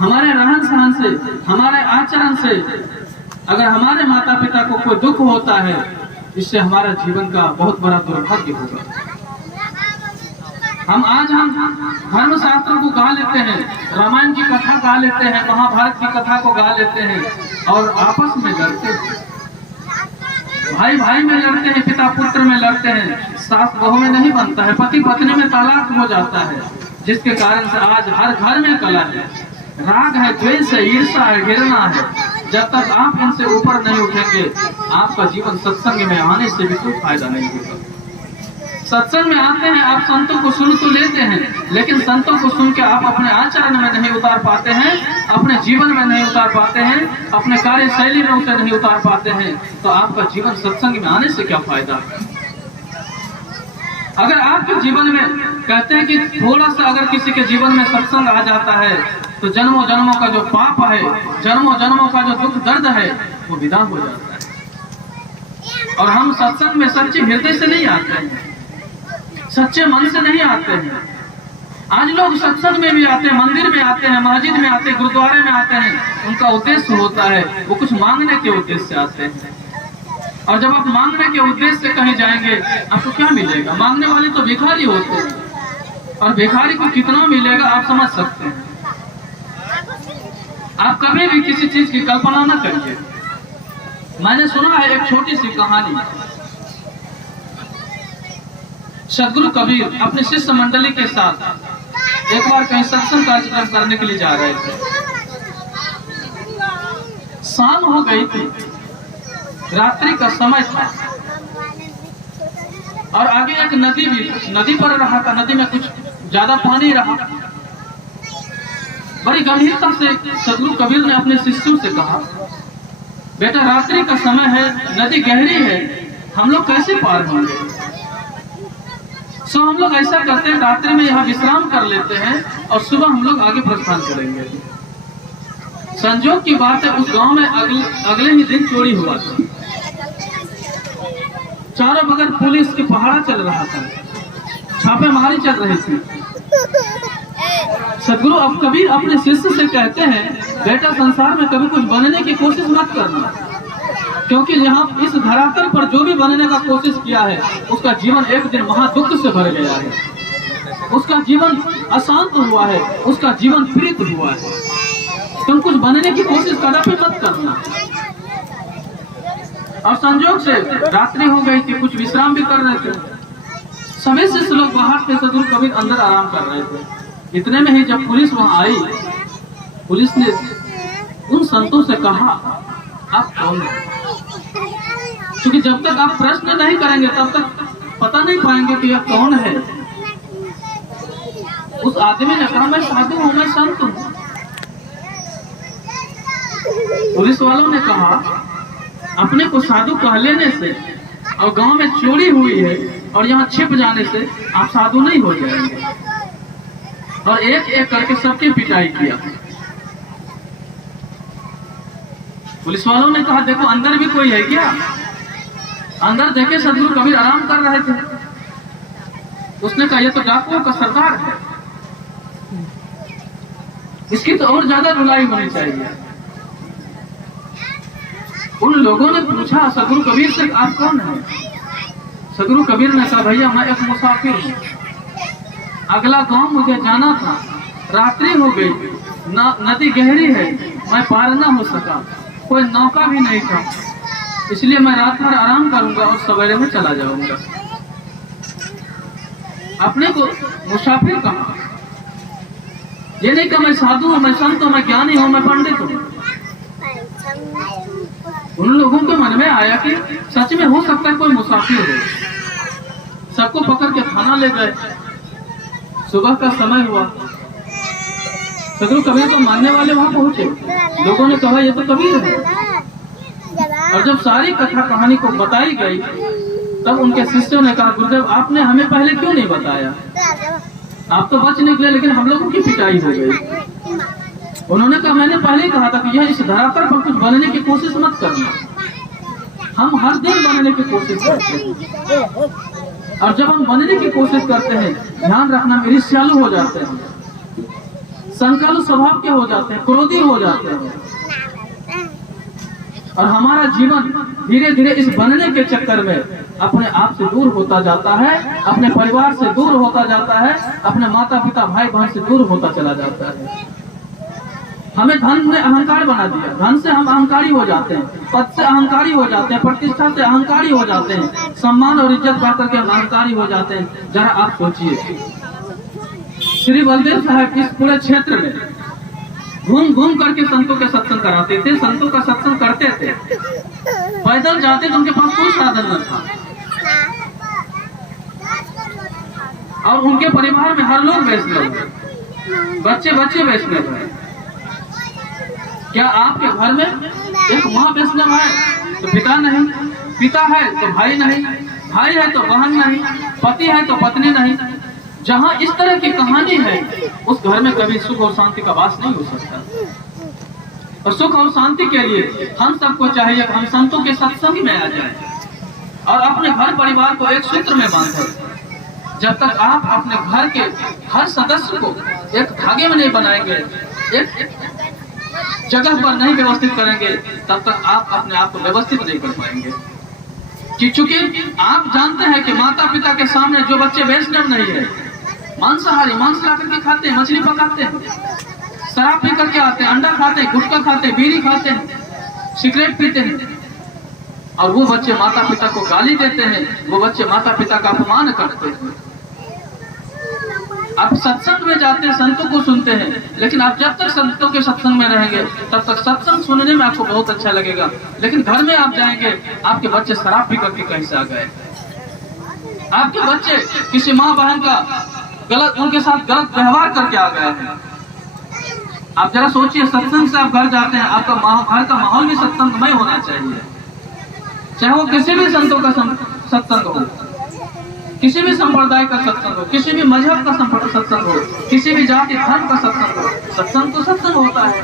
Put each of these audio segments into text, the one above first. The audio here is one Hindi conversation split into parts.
हमारे रहन सहन से, हमारे आचरण से अगर हमारे माता पिता को कोई दुख होता है, इससे हमारा जीवन का बहुत बड़ा दुर्भाग्य होगा। हम धर्म शास्त्रों को गा लेते हैं, रामायण की कथा गा लेते हैं, महाभारत की कथा को गा लेते हैं और आपस में लड़ते हैं, भाई भाई में लड़ते हैं, पिता पुत्र में लड़ते हैं, सास बहू में नहीं बनता है, पति पत्नी में तलाक हो जाता है, जिसके कारण से आज हर घर में कलह है, राग है, द्वेष है, ईर्ष्या है, घृणा है। जब तक आप इनसे ऊपर नहीं उठेंगे, आपका जीवन सत्संग में आने से भी कोई फायदा नहीं होगा। सत्संग में आते हैं, आप संतों को सुन तो लेते हैं, लेकिन संतों को सुन के आप अपने आचरण में नहीं उतार पाते हैं, अपने जीवन में नहीं उतार पाते हैं, अपने कार्यशैली में उसे नहीं उतार पाते हैं, तो आपका जीवन सत्संग में आने से क्या फायदा। अगर आपके जीवन में कहते हैं कि थोड़ा सा अगर किसी के जीवन में सत्संग आ जाता है तो जन्मों जन्मों का जो पाप है, जन्मों जन्मों का जो दुख दर्द है, वो विदा हो जाता है। और हम सत्संग में सच्चे हृदय से नहीं आते हैं, सच्चे मन से नहीं आते हैं। आज लोग सत्संग में भी आते हैं, मंदिर में आते हैं, मस्जिद में आते हैं, गुरुद्वारे में आते हैं, उनका उद्देश्य होता है वो कुछ मांगने के उद्देश्य से आते हैं। और जब आप मांगने के उद्देश्य से कहीं जाएंगे, आपको क्या मिलेगा। मांगने वाले तो भिखारी होते हैं, और भिखारी को कितना मिलेगा आप समझ सकते हैं। आप कभी भी किसी चीज की कल्पना न करिए। मैंने सुना है एक छोटी सी कहानी। सदगुरु कबीर अपने शिष्य मंडली के साथ एक बार कहीं सत्संग कार्यक्रम करने के लिए जा रहे थे। शाम हो गई थी, रात्रि का समय था, और आगे एक नदी पर रहा था। नदी में कुछ ज्यादा पानी रहा। बड़ी गंभीरता से सदगुरु कबीर ने अपने शिष्यों से कहा, बेटा रात्रि का समय है, नदी गहरी है, हम लोग कैसे पार होंगे। सो हम लोग ऐसा करते हैं, रात्रि में यहाँ विश्राम कर लेते हैं और सुबह हम लोग आगे प्रस्थान करेंगे। संजोग की बात है, उस गांव में अगले ही दिन चोरी हुआ था। चारों बगल पुलिस की पहाड़ा चल रहा था, छापेमारी चल रही थी। सदगुरु अब कबीर अपने शिष्य से कहते हैं, बेटा संसार में कभी कुछ बनने की कोशिश मत करना, क्योंकि यहाँ इस धरातल पर जो भी बनने का कोशिश किया है उसका जीवन एक दिन महादुख से भर गया है, उसका जीवन अशांत हुआ है, उसका जीवन पीड़ित हुआ है। तुम कुछ बनने की कोशिश कदापि मत करना। और संजोग से रात्रि हो गई थी, कुछ विश्राम भी कर रहे थे। सभी शिष्य लोग बाहर थे, सदगुरु कबीर अंदर आराम कर रहे थे। इतने में ही जब पुलिस वहां आई, पुलिस ने उन संतों से कहा, आप कौन हैं? क्योंकि जब तक आप प्रश्न नहीं करेंगे तब तक पता नहीं पाएंगे कि यह कौन है। उस आदमी ने कहा, मैं साधु हूं, मैं संत हूं। पुलिस वालों ने कहा, अपने को साधु कह लेने से और गांव में चोरी हुई है और यहाँ छिप जाने से आप साधु नहीं हो जाएंगे। और एक एक करके सबकी पिटाई किया। पुलिस वालों ने कहा, देखो अंदर भी कोई है क्या। अंदर देखे सदगुरु कबीर आराम कर रहे थे। उसने कहा, ये तो डाकुओं का सरदार है, इसकी तो और ज्यादा धुलाई होनी चाहिए। उन लोगों ने पूछा सदगुरु कबीर से, आप कौन है। सदगुरु कबीर ने कहा, भैया मैं एक मुसाफिर हूँ, अगला गांव मुझे जाना था, रात्रि हो गई, नदी गहरी है, मैं पार न हो सका, कोई नौका भी नहीं था, इसलिए मैं रात भर आराम करूंगा और सवेरे में चला जाऊंगा। अपने को मुसाफिर कहा, ये नहीं कि मैं साधु हूं, मैं संत हूं, मैं ज्ञानी हूं, मैं पंडित हूं। उन लोगों के मन में आया कि सच में हो सकता है कोई मुसाफिर हो। सबको पकड़ के थाना ले गए। सुबह का समय हुआ, सदगुरु कबीर को मानने वाले वहां पहुंचे। लोगों ने कहा, ये तो कबीर है। और जब सारी कथा कहानी को बताई गई, तब उनके शिष्यों ने कहा, गुरुदेव आपने हमें पहले क्यों नहीं बताया। आप तो बच निकले, लेकिन हम लोगों की पिटाई हो गई। उन्होंने कहा, मैंने पहले ही कहा था कि यह इस धरातल पर कुछ बनने की कोशिश मत करना। हम हर दिन बनने की कोशिश करते हैं, और जब हम बनने की कोशिश करते हैं, ध्यान रखना, ईर्ष्यालु हो जाते हैं। संकल्प स्वभाव के हो जाते हैं, क्रोधी हो जाते हैं, और हमारा जीवन धीरे धीरे इस बनने के चक्कर में अपने आप से दूर होता जाता है, अपने परिवार से दूर होता जाता है, अपने माता पिता भाई बहन से दूर होता चला जाता है। हमें धन ने अहंकार बना दिया, धन से हम अहंकारी हो जाते हैं, पद से अहंकारी हो जाते हैं, प्रतिष्ठा से अहंकारी हो जाते हैं, सम्मान और इज्जत पा करके हम अहंकारी हो जाते हैं। जरा आप सोचिए, श्री बलदेव साहब इस पूरे क्षेत्र में घूम घूम करके संतों के सत्संग कराते थे, संतों का सत्संग करते थे, पैदल जाते थे, उनके पास कोई साधन न था, और उनके परिवार में हर लोग वैष्णव है, बच्चे बच्चे वैष्णव है। क्या आपके घर में एक माँ वैष्णव है तो पिता नहीं, पिता है तो भाई नहीं, भाई है तो बहन नहीं, पति है तो पत्नी नहीं? जहाँ इस तरह की कहानी है उस घर में कभी सुख और शांति का वास नहीं हो सकता। और सुख और शांति के लिए हम सबको चाहिए कि हम संतों के सत्संग में आ जाएं और अपने घर परिवार को एक सूत्र में बांधें। जब तक आप अपने घर के हर सदस्य को एक धागे में नहीं बनाएंगे, एक जगह पर नहीं व्यवस्थित करेंगे, तब तक आप अपने आप को व्यवस्थित नहीं कर पाएंगे। क्योंकि आप जानते हैं कि माता पिता के सामने जो बच्चे वैष्णव नहीं है, मांसाहारी, मांस ला करके खाते हैं, मछली पकाते हैं, शराब पी करके आते हैं, अंडा खाते हैं, गुटखा खाते हैं, बीड़ी खाते हैं, सिगरेट पीते हैं, और वो बच्चे माता पिता को गाली देते हैं, वो बच्चे माता पिता का अपमान करते हैं। आप सत्संग में जाते हैं, संतों को सुनते हैं, लेकिन आप जब तक संतों के सत्संग में रहेंगे तब तक सत्संग सुनने में आपको बहुत अच्छा लगेगा, लेकिन घर में आप जाएंगे, आपके बच्चे शराब पी करके कहीं से आ गए, आपके बच्चे किसी माँ बहन का गलत, उनके साथ गलत व्यवहार करके आ गए हैं। आप जरा सोचिए, सत्संग से आप घर जाते हैं, आपका घर का माहौल भी सत्संगमय होना चाहिए, चाहे वो किसी भी संतों का सत्संग हो, किसी भी संप्रदाय का सत्संग हो, किसी भी मजहब का सत्संग हो, किसी भी जाति धर्म का सत्संग हो, सत्संग तो सत्संग होता है।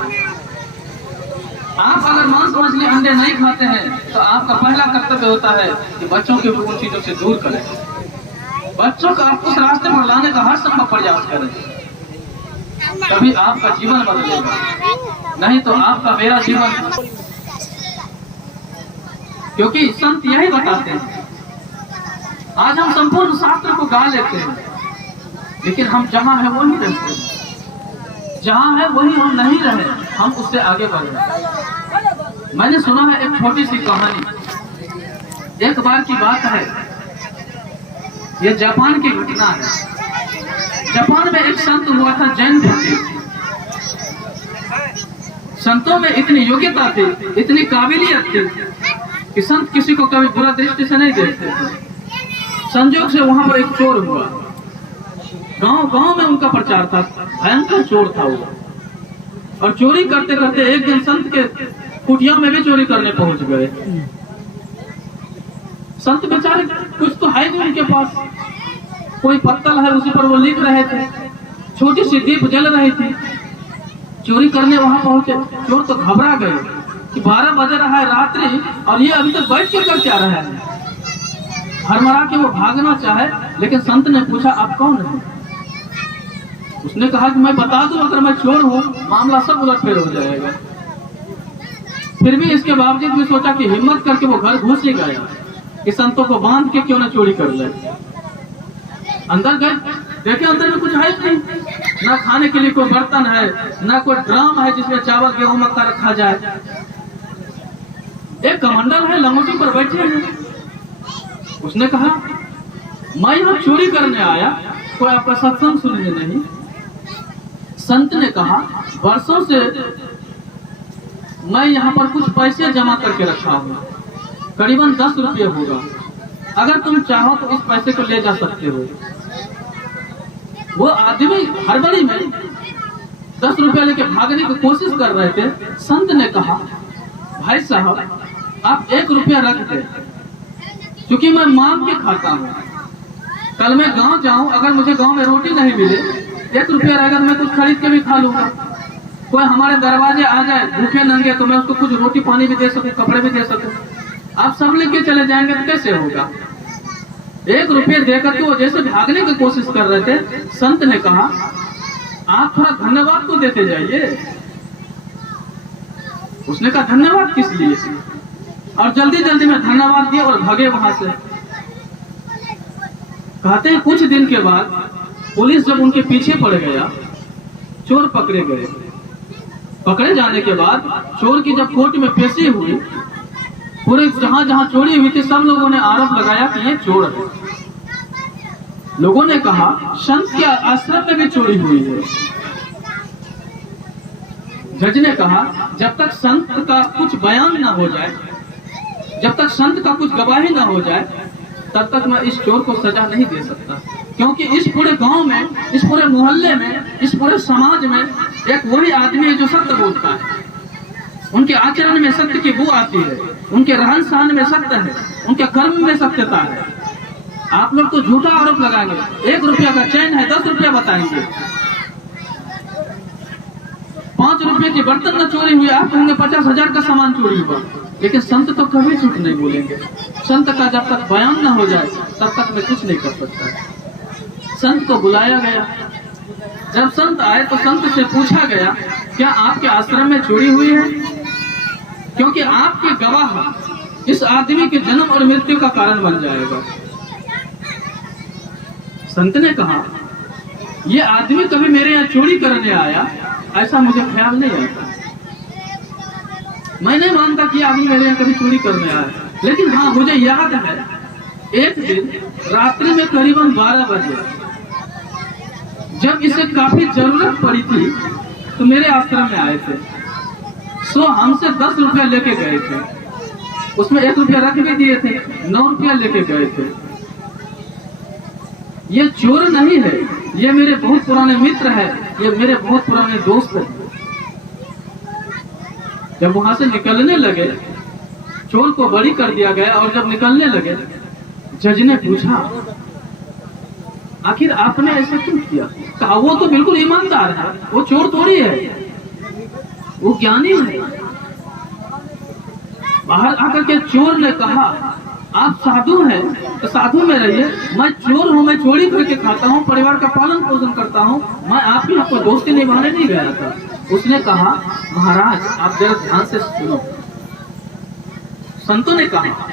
आप अगर मांस मछली अंडे नहीं खाते हैं तो आपका पहला कर्तव्य होता है कि बच्चों को उन चीजों से दूर करें, बच्चों को आप उस रास्ते पर लाने का हर संभव प्रयास करें, तभी आपका जीवन बदलेगा, नहीं तो आपका मेरा जीवन। क्योंकि संत यही बताते हैं, आज हम संपूर्ण शास्त्र को गा लेते हैं, लेकिन हम जहां है वही रहते हैं, जहां है वही हम नहीं रहे, हम उससे आगे बढ़े। मैंने सुना है एक छोटी सी कहानी, एक बार की बात है, ये जापान की घटना है। जापान में एक संत हुआ था, जैन भिक्षु। संतों में इतनी योग्यता थी, इतनी काबिलियत थी कि संत किसी को कभी बुरा दृष्टि से नहीं देखते थे। संजोग से वहां पर एक चोर हुआ, गांव गांव में उनका प्रचार था, भयंकर चोर था वो, और चोरी करते करते एक दिन संत के कुटिया में भी चोरी करने पहुंच गए। संत बेचारे कुछ तो है नहीं उनके पास, कोई पत्तल है उसी पर वो लिख रहे थे, छोटी सी दीप जल रही थी। चोरी करने वहां पहुंचे, चोर तो घबरा गए कि 12 बज रहा है रात्रि और ये अभी तक बैठ कर क्या रहा है। हरमरा के वो भागना चाहे, लेकिन संत ने पूछा आप कौन है? उसने कहा कि मैं बता दूं, अगर मैं चोर हूं मामला सब उलटफेर हो जाएगा। फिर भी इसके बावजूद भी सोचा कि हिम्मत करके वो घर घुस ही गया कि संतों को बांध के क्यों न चोरी कर ले। अंदर गए, देखे अंदर में कुछ है नहीं, ना खाने के लिए कोई बर्तन है, ना कोई ड्राम है जिसमें चावल गेहूं मक्का रखा जाए। एक कमंडल है, लंगोटी पर बैठे हैं। उसने कहा मैं यहाँ चोरी करने आया, कोई आपका सत्संग सुनने नहीं। संत ने कहा वर्षों से मैं यहाँ पर कुछ पैसे जमा करके रखा हूँ, करीबन 10 रुपये होगा, अगर तुम चाहो तो इस पैसे को ले जा सकते हो। वो आदमी हड़बड़ी में 10 रुपये लेके भागने की कोशिश कर रहे थे। संत ने कहा भाई साहब आप 1 रुपया रख दे, क्योंकि मैं मांग के खाता हूँ, कल मैं गांव जाऊं, अगर मुझे गांव में रोटी नहीं मिले, 1 रुपया रहेगा तो मैं कुछ खरीद के भी खा लूंगा। कोई हमारे दरवाजे आ जाए भूखे नंगे तो मैं उसको कुछ रोटी पानी भी दे सकूं, कपड़े भी दे सकूं। आप सब लेके चले जाएंगे तो कैसे होगा? 1 रुपये देकर के वो जैसे भागने की कोशिश कर रहे थे। संत ने कहा आप थोड़ा धन्यवाद तो देते जाइए। उसने कहा धन्यवाद किस लिए, और जल्दी जल्दी में धन्यवाद दिया और भागे वहां से। कहते हैं कुछ दिन के बाद पुलिस जब उनके पीछे पड़ गया, चोर पकड़े गए। पकड़े जाने के बाद चोर की जब कोर्ट में पेशी हुई, पूरे जहां जहां चोरी हुई थी सब लोगों ने आरोप लगाया कि ये चोर है। लोगों ने कहा संत के आश्रम में भी चोरी हुई है। जज ने कहा जब तक संत का कुछ बयान ना हो जाए, जब तक संत का कुछ गवाही ना हो जाए, तब तक मैं इस चोर को सजा नहीं दे सकता। क्योंकि इस पूरे गांव में, इस पूरे मोहल्ले में, इस पूरे समाज में एक वही आदमी है जो सत्य बोलता है। उनके आचरण में सत्य की बू आती है, उनके रहन सहन में सत्य है, उनके कर्म में सत्यता है। आप लोग तो झूठा आरोप लगाएंगे, 1 रुपया का चैन है 10 रुपया बताएंगे, 5 रुपये की बर्तन न चोरी हुई, आप कहेंगे 50,000 का सामान चोरी हुआ। लेकिन संत तो कभी झूठ नहीं बोलेंगे। संत का जब तक बयान न हो जाए तब तक मैं कुछ नहीं कर सकता। संत को बुलाया गया। जब संत आए तो संत से पूछा गया क्या आपके आश्रम में चोरी हुई है, क्योंकि आपके गवाह इस आदमी के जन्म और मृत्यु का कारण बन जाएगा। संत ने कहा ये आदमी कभी मेरे यहाँ चोरी करने आया ऐसा मुझे ख्याल नहीं आता। मैं नहीं मानता कि आदमी मेरे यहाँ कभी चोरी करने आया, लेकिन हाँ मुझे याद है एक दिन रात्रि में करीबन 12 बजे जब इसे काफी जरूरत पड़ी थी तो मेरे आश्रम में आए थे। सो हमसे 10 रुपया लेके गए थे, उसमें 1 रुपया रख भी दिए थे, 9 रुपया लेके गए थे। ये चोर नहीं है, ये मेरे बहुत पुराने मित्र है, ये मेरे बहुत पुराने दोस्त है। जब वहां से निकलने लगे चोर को बरी कर दिया गया, और जब निकलने लगे जज ने पूछा आखिर आपने ऐसा क्यों किया। कहा वो तो बिल्कुल ईमानदार है, वो चोर थोड़ी है, वो ज्ञानी है। बाहर आकर के चोर ने कहा आप साधु हैं तो साधु में रहिए, मैं चोर हूँ, मैं चोरी करके खाता हूँ, परिवार का पालन पोषण करता हूँ, मैं आपकी आपको दोस्ती निभाने नहीं गया था। उसने कहा महाराज आप जरा ध्यान से सुनो। संतों ने कहा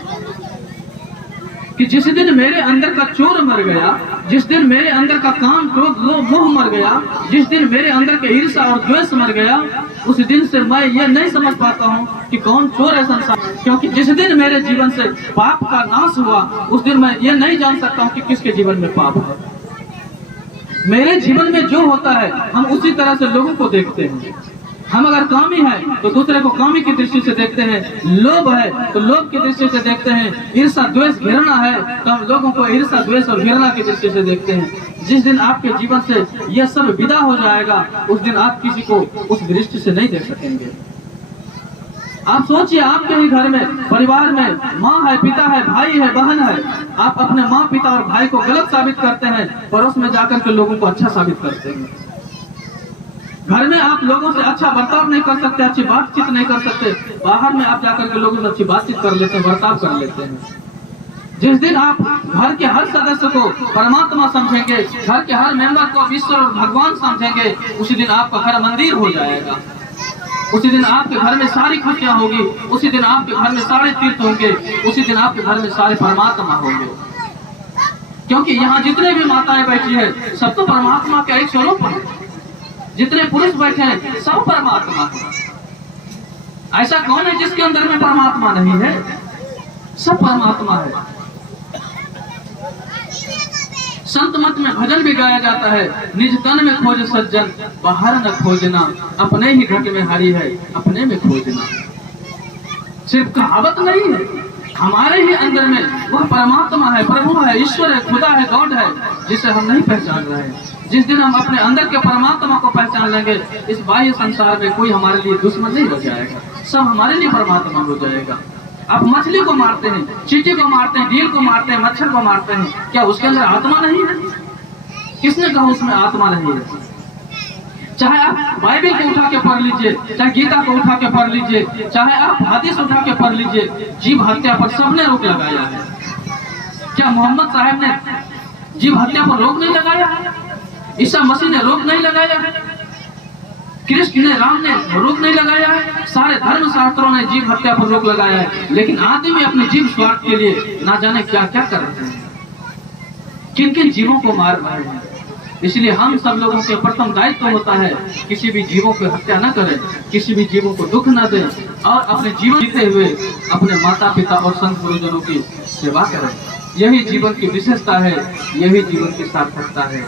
कि जिस दिन मेरे अंदर का चोर मर गया, जिस दिन मेरे अंदर का काम क्रोध लोभ मोह मर गया, जिस दिन मेरे अंदर के ईर्ष्या और द्वेष मर गया, उस दिन से मैं ये नहीं समझ पाता हूँ कि कौन चोर है संसार। क्योंकि जिस दिन मेरे जीवन से पाप का नाश हुआ उस दिन मैं ये नहीं जान सकता हूँ कि किसके जीवन में पाप है। मेरे जीवन में जो होता है हम उसी तरह से लोगों को देखते हैं। हम अगर कामी हैं तो दूसरे को कामी की दृष्टि से देखते हैं, लोभ है तो लोभ की दृष्टि से देखते हैं, ईर्ष्या द्वेष घृणा है तो हम लोगों को ईर्ष्या द्वेष और घृणा की दृष्टि से देखते हैं। जिस दिन आपके जीवन से यह सब विदा हो जाएगा उस दिन आप किसी को उस दृष्टि से नहीं देख सकेंगे। आप सोचिए आपके ही घर में परिवार में माँ है, पिता है, भाई है, बहन है, आप अपने माँ पिता और भाई को गलत साबित करते हैं, पड़ोस में जाकर के लोगों को अच्छा साबित करते हैं। घर में आप लोगों से अच्छा बर्ताव नहीं कर सकते, अच्छी बातचीत नहीं कर सकते, बाहर में आप जाकर के लोगों से अच्छी बातचीत कर लेते हैं, बर्ताव कर लेते हैं। जिस दिन आप घर के हर सदस्य को परमात्मा समझेंगे, घर के हर मेंबर को ईश्वर और भगवान समझेंगे, उसी दिन आपका घर मंदिर हो जाएगा। उसी दिन आपके घर में सारी खुशियां होगी, उसी दिन आपके घर में सारे तीर्थ होंगे, उसी दिन आपके घर में सारे परमात्मा होंगे। क्योंकि यहाँ जितने भी माताएं बैठी है सब तो परमात्मा का एक स्वरूप है, जितने पुरुष बैठे हैं सब परमात्मा है। ऐसा कौन है जिसके अंदर में परमात्मा नहीं है, सब परमात्मा है। संत मत में भजन भी गाया जाता है, निज तन में खोज सज्जन बाहर न खोजना, अपने ही घट में हरि है अपने में खोजना। सिर्फ कहावत नहीं है, हमारे ही अंदर में वह परमात्मा है, प्रभु है, ईश्वर है, खुदा है, गॉड है, जिसे हम नहीं पहचान रहे हैं। जिस दिन हम अपने अंदर के परमात्मा को पहचान लेंगे इस बाह्य संसार में कोई हमारे लिए दुश्मन नहीं हो जाएगा, सब हमारे लिए परमात्मा हो जाएगा। आप मछली को मारते हैं, चींटी को मारते हैं, डील को मारते हैं, मच्छर को मारते हैं, क्या उसके अंदर आत्मा नहीं है? किसने कहा उसमें आत्मा नहीं है? चाहे आप बाइबल को उठा के पढ़ लीजिए, चाहे गीता को उठा के पढ़ लीजिए, चाहे आप हदीस उठा के पढ़ लीजिए, जीव हत्या पर सबने रोक लगाया है। क्या मोहम्मद साहब ने जीव हत्या पर रोक नहीं लगाया? ईसा मसीह ने रोक नहीं लगाया? कृष्ण ने, राम ने रोक नहीं लगाया है, सारे धर्म शास्त्रों ने जीव हत्या पर रोक लगाया है, लेकिन आदमी अपने जीव स्वार्थ के लिए ना जाने क्या क्या कर रहे हैं, किन किन जीवों को मार रहे हैं। इसलिए हम सब लोगों के प्रथम दायित्व होता है किसी भी जीवों की हत्या न करें, किसी भी जीवों को दुख न दें और अपने जीवन जीते हुए अपने माता पिता और संत गुरुजनों की सेवा करें। यही जीवन की विशेषता है, यही जीवन की सार्थकता है।